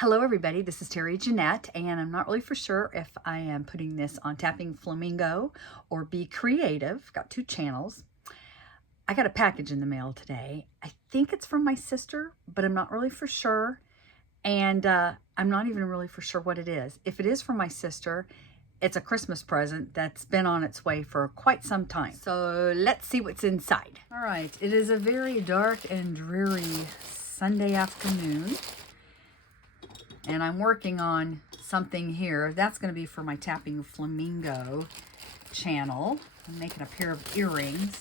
Hello everybody, this is Terry Jeanette, and I'm not really for sure if I am putting this on Tappingflamingo or Be Creative. Got two channels. I got a package in the mail today. I think it's from my sister, but I'm not really for sure, and I'm not even really for sure what it is. If it is from my sister, it's a Christmas present that's been on its way for quite some time. So let's see what's inside. All right, it is a very dark and dreary Sunday afternoon. And I'm working on something here. That's going to be for my Tappingflamingo channel. I'm making a pair of earrings.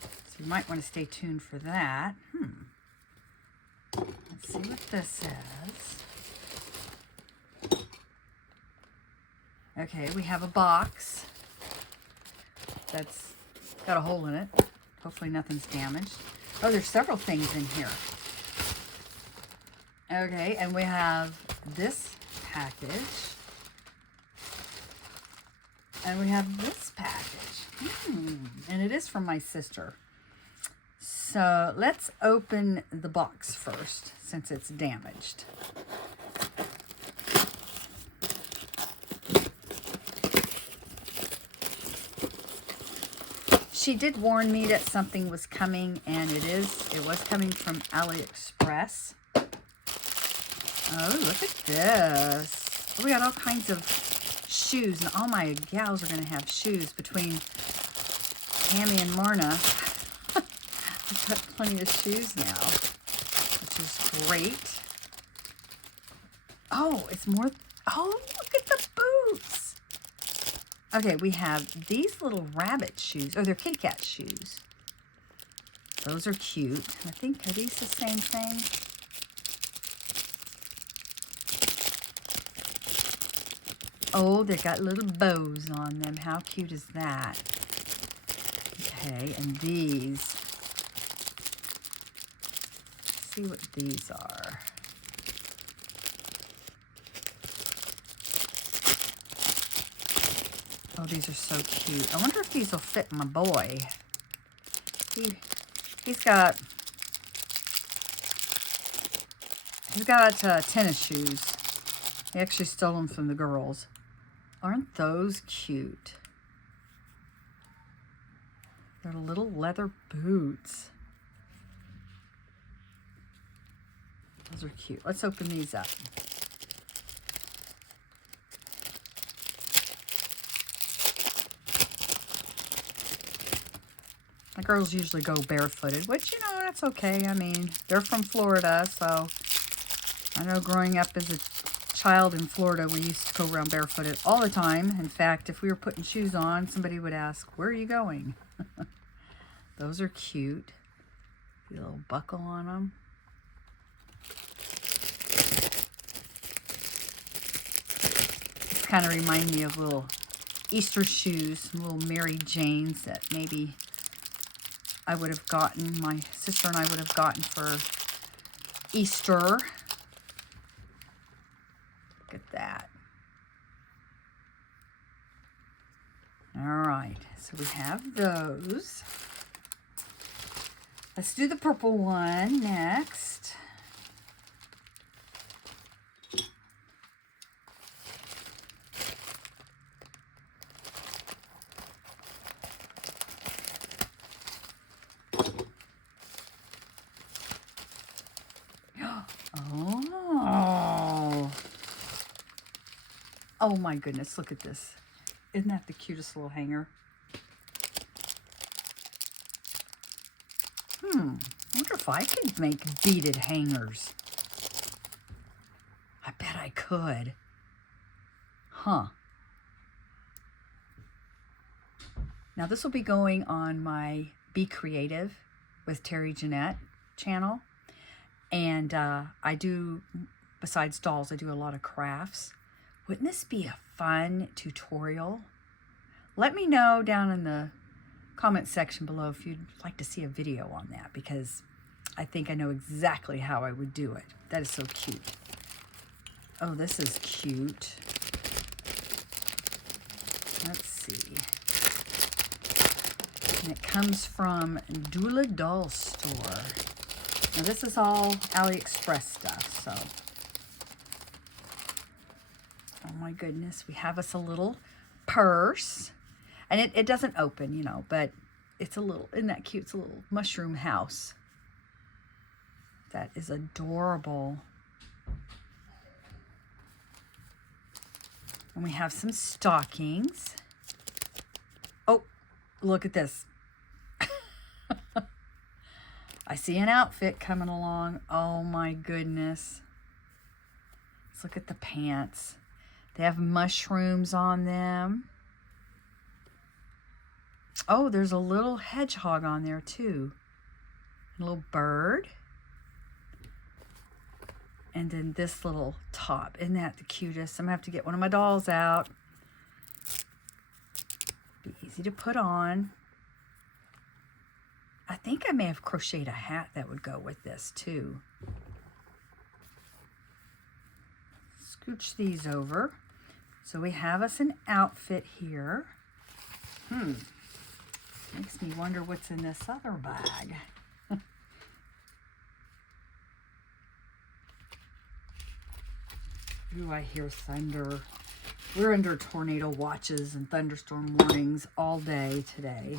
So you might want to stay tuned for that. Let's see what this is. Okay, we have a box that's got a hole in it. Hopefully nothing's damaged. Oh, there's several things in here. Okay, and we have this package. And we have this package. And it is from my sister. So let's open the box first, since it's damaged. She did warn me that something was coming, and it was coming from AliExpress. Oh, look at this. We got all kinds of shoes, and all my gals are going to have shoes between Tammy and Marna. I've got plenty of shoes now, which is great. Oh, it's more. Oh, look at the boots. Okay, we have these little rabbit shoes. Oh, they're Kit Kat shoes. Those are cute. I think, are these the same thing? Oh, they got little bows on them. How cute is that? Okay, and these. Let's see what these are. Oh, these are so cute. I wonder if these will fit my boy. He's got tennis shoes. He actually stole them from the girls. Aren't those cute? They're little leather boots. Those are cute. Let's open these up. My girls usually go barefooted, which, you know, that's okay. I mean, they're from Florida, so I know growing up as a child in Florida, we used to go around barefooted all the time. In fact, if we were putting shoes on, somebody would ask, "Where are you going?" Those are cute. A little buckle on them. These kind of remind me of little Easter shoes, some little Mary Janes that maybe I would have gotten, my sister and I would have gotten for Easter. Look at that. All right, so we have those. Let's do the purple one next. Oh my goodness, look at this. Isn't that the cutest little hanger? I wonder if I could make beaded hangers. I bet I could. Huh. Now this will be going on my Be Creative with Terry Jeanette channel. And I do, besides dolls, I do a lot of crafts. Wouldn't this be a fun tutorial? Let me know down in the comment section below if you'd like to see a video on that, because I think I know exactly how I would do it. That is so cute. Oh, this is cute. Let's see. And it comes from Doula Doll Store. Now this is all AliExpress stuff, so Oh my goodness, we have us a little purse. And it doesn't open, you know, but it's a little, isn't that cute? It's a little mushroom house. That is adorable. And we have some stockings. Oh, look at this. I see an outfit coming along. Oh my goodness. Let's look at the pants. They have mushrooms on them. Oh, there's a little hedgehog on there too. A little bird. And then this little top. Isn't that the cutest? I'm going to have to get one of my dolls out. Be easy to put on. I think I may have crocheted a hat that would go with this too. Scooch these over. So we have us an outfit here. Makes me wonder what's in this other bag. Ooh, I hear thunder. We're under tornado watches and thunderstorm warnings all day today.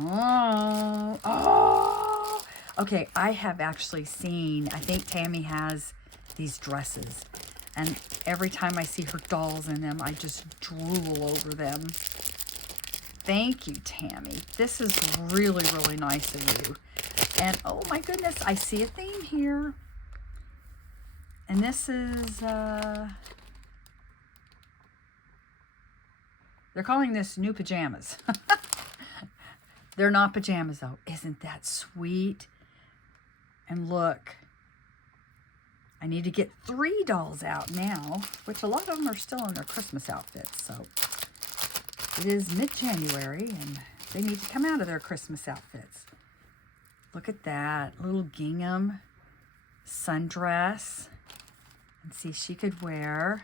Oh. Okay, I have actually seen, I think Tammy has these dresses. And every time I see her dolls in them, I just drool over them. Thank you, Tammy. This is really, really nice of you. And oh my goodness, I see a theme here. And this is, they're calling this new pajamas. They're not pajamas though. Isn't that sweet? And look, I need to get 3 dolls out now, which a lot of them are still in their Christmas outfits. So it is mid-January and they need to come out of their Christmas outfits. Look at that little gingham sundress. And see, she could wear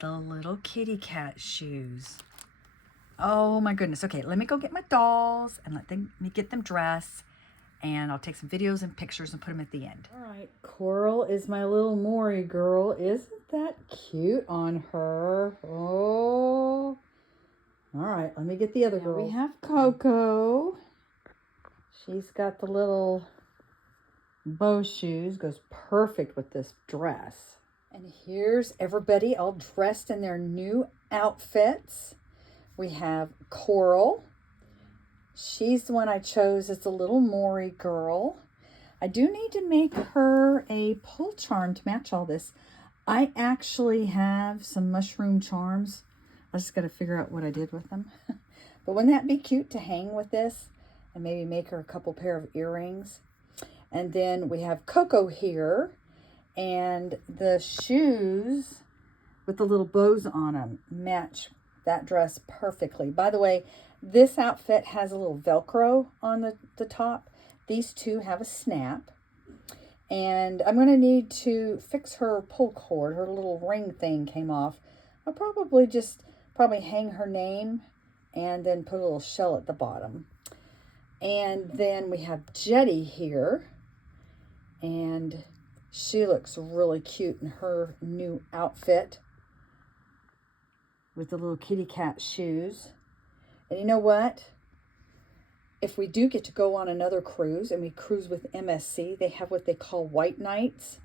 the little kitty cat shoes. Oh my goodness. Okay, let me go get my dolls and let me get them dressed. And I'll take some videos and pictures and put them at the end. All right, Coral is my little Maury girl. Isn't that cute on her? Oh. All right, let me get the other girl. We have Coco. She's got the little bow shoes. Goes perfect with this dress. And here's everybody all dressed in their new outfits. We have Coral. She's the one I chose as the little Maury girl. I do need to make her a pull charm to match all this. I actually have some mushroom charms. I just got to figure out what I did with them. But wouldn't that be cute to hang with this? And maybe make her a couple pair of earrings. And then we have Coco here. And the shoes with the little bows on them match that dress perfectly. By the way, this outfit has a little Velcro on the top. These two have a snap. And I'm going to need to fix her pull cord. Her little ring thing came off. I'll probably hang her name and then put a little shell at the bottom. And then we have Jetty here. And she looks really cute in her new outfit with the little kitty cat shoes. And you know what? If we do get to go on another cruise and we cruise with MSC, they have what they call white nights.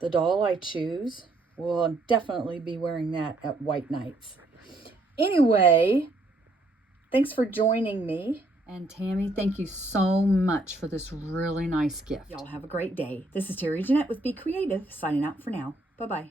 The doll I choose will definitely be wearing that at white nights. Anyway, thanks for joining me. And Tammy, thank you so much for this really nice gift. Y'all have a great day. This is Terry Jeanette with Be Creative, signing out for now. Bye-bye.